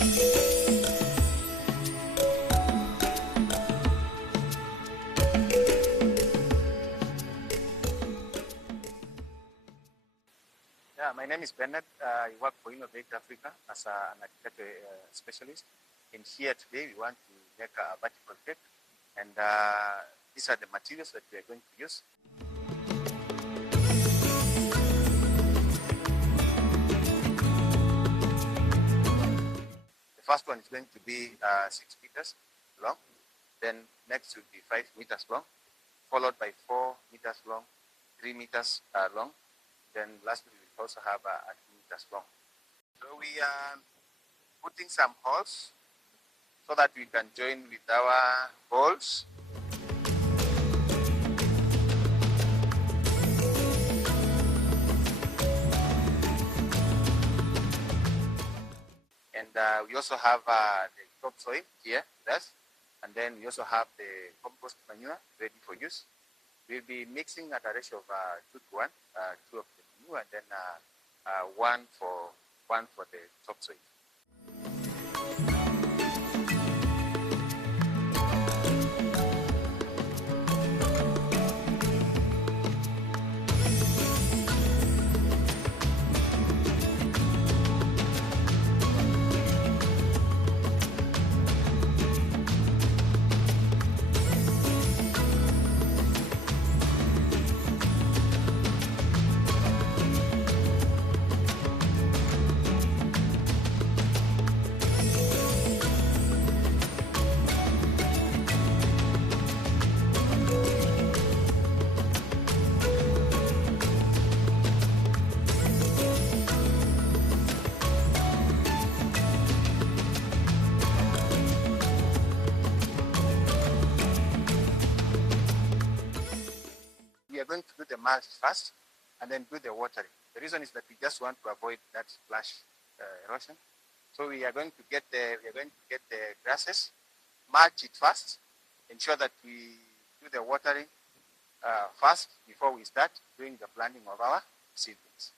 Yeah, my name is Benard. I work for Innov8 Africa as an agriculture specialist. And here today we want to make a vertical cake. And these are the materials that we are going to use. The first one is going to be 6 meters long. Then next will be 5 meters long, followed by 4 meters long, 3 meters long. Then lastly, we also have 2 meters long. So we are putting some holes so that we can join with our holes. And we also have the topsoil here with us. And then we also have the compost manure ready for use. We'll be mixing at a ratio of 2 to 1, 2 of the manure and then one for the topsoil. We are going to do the mulch first and then do the watering. The reason is that we just want to avoid that splash erosion. So we are going to get the grasses, mulch it first, ensure that we do the watering first before we start doing the planting of our seedlings.